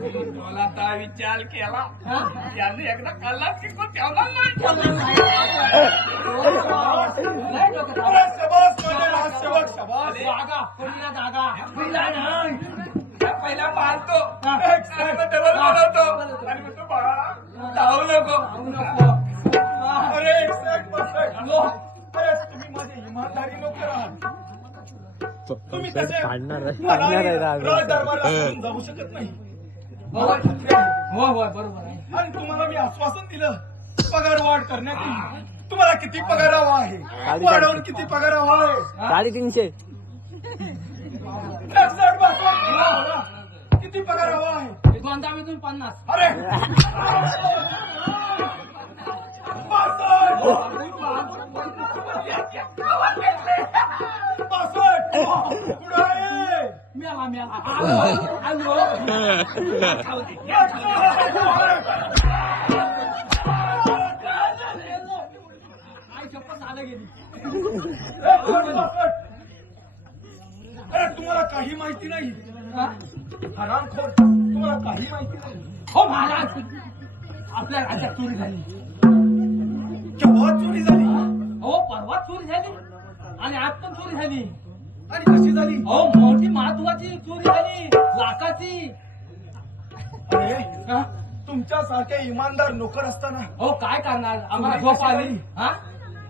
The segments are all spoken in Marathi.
मला आता विचार केला याने एकदा कल्ला की कोण ठेवला नाही पहिला पाहतो डबल बनवतो आणि म्हणतो बाळा धावू नको. अरे तुम्ही माझे इमानदारी नोकर आहात. तुम्ही तसे जाऊ शकत नाही. हो बरोबर आहे. आणि तुम्हाला मी आश्वासन दिलं पगार वाढ करण्यात येईल. तुम्हाला किती पगार हवा आहे वाढवून किती पगार हवा आहे? 350. किती पगार हवा आहे? 50. अरे अरे तुम्हाला काही माहिती नाही हरामखोर तुम्हाला काही माहिती नाही. हो महाराज आपल्या राज्यात चोरी झाली. केव्हा चोरी झाली? हो परवा चोरी झाली आणि आज पण चोरी झाली. आणि कशी झाली? हो मोठी महत्वाची चोरी झाली लाखाची. अरे तुमच्यासारखे इमानदार नोकर असताना हो काय करणार आम्हाला झोप आली.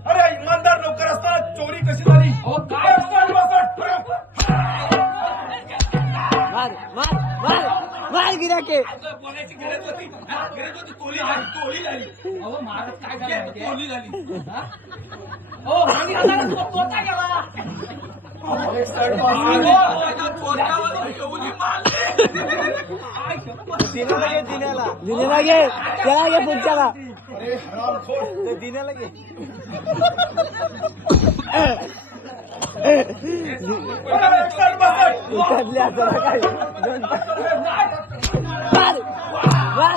अरे इमानदार नोकर असताना चोरी कशी झाली? हो काय मार गिराके बोलायची गरज होती टोली झाली. हो महाराज काय झालं टोली झाली. हो आणि आता तोटा गेला. दिनेला घे त्याला घे पुढच्याला अरे हरामखोर दिनेला घे उचलले आता काय मार मार मार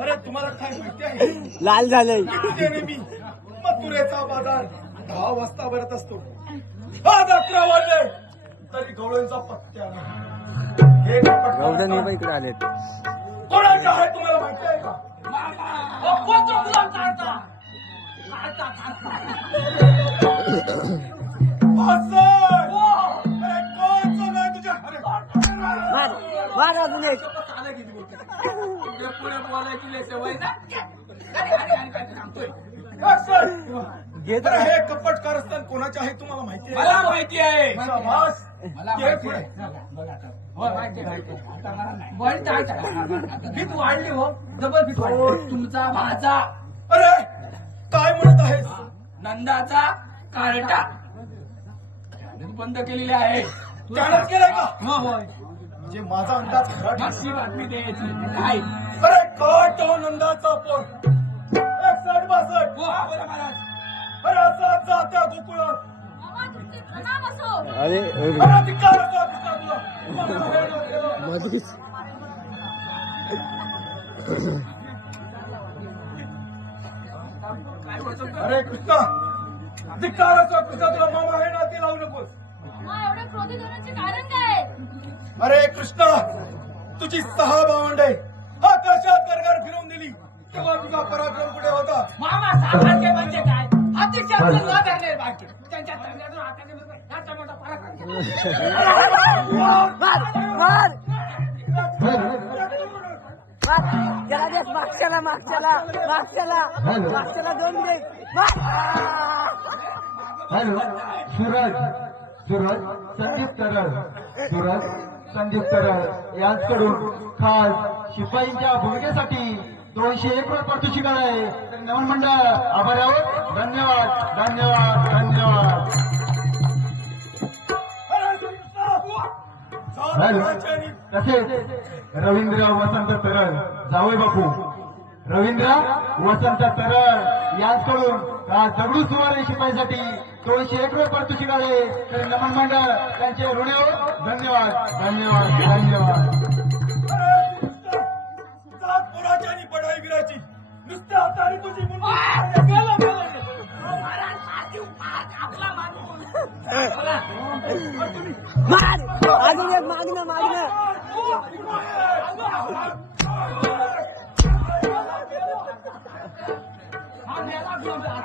अरे तुम्हाला काय माहिती आहे लाल झालंय मी मथुरेचा बाजार 10 वाजता भरत असतो. आज 11 वाजले तरी गवळ्यांचा पत्त्या नाही. हे गौडन हे इकडे आलेत. कोणाचे आहे तुम्हाला माहिती आहे का? कोणतं गुलाम काढता मार मार अजून एक पुढे बोलायची सवय ना. हे कपट कारस्थान कोणाचे आहे तुम्हाला माहिती आहे? मला माहिती आहे. शाबास. ये पुढे. भीत वाढली हो डबल भीत वाढली. तुमचा माझा अरे काय म्हणत आहेस? नंदाचा कार्टा बंद केलेली आहे. त्यानंच केलंय का? हो होय म्हणजे माझा अंदाज खरा ठरला. अशी बातमी द्यायची काय. अरे काय तो नंदाचा पोट 61-62. हो बोला महाराज. अरे असा जात्या गोकुळात. अरे अरे धिक्कार असो कृष्णा तुला. तुम्हाला वेळ नव्हता. मधीच अरे कृष्णा धिक्कार असो कृष्णा तुला मामा हे नाते लावू नकोस. एवढं क्रोधित होण्याचे कारण काय? अरे कृष्णा तुझी 6 भावंडे आकाशात गरगर फिरवून दिली तेव्हा तुझा पराक्रम कुठे होता? मामा सामान्य म्हणजे काय अतिशय न धरले बाकी त्यांच्या धरण्यातून हाताने याचा मोठा फरक आहे. मार मार त्याला दे मागच्याला मागच्याला मागच्याला मागच्याला 2 दे मार हॅलो सूरज संदीप तरळ यांच्याकडून खास शिपाईंच्या भूमिकेसाठी 201 रुपये पारितोषिक आहे. नमन मंडळ आभारी आहोत. धन्यवाद धन्यवाद धन्यवाद. तसेच रवींद्र वसंत तरळ जावई बापू रवींद्र वसंत तरळ यांच्याकडून दगडू सुमारे शिपाईसाठी 201 रुपये पारितोषिक आहे. तर नमन मंडळ त्यांचे ऋणी आहोत. धन्यवाद धन्यवाद धन्यवाद. जातपुराची आणि बढाईगिराची नुसत्या हाताने तुझी मुलगी आपला माणूस मार अजून एक मागणं मागणं हा मेला गुलाम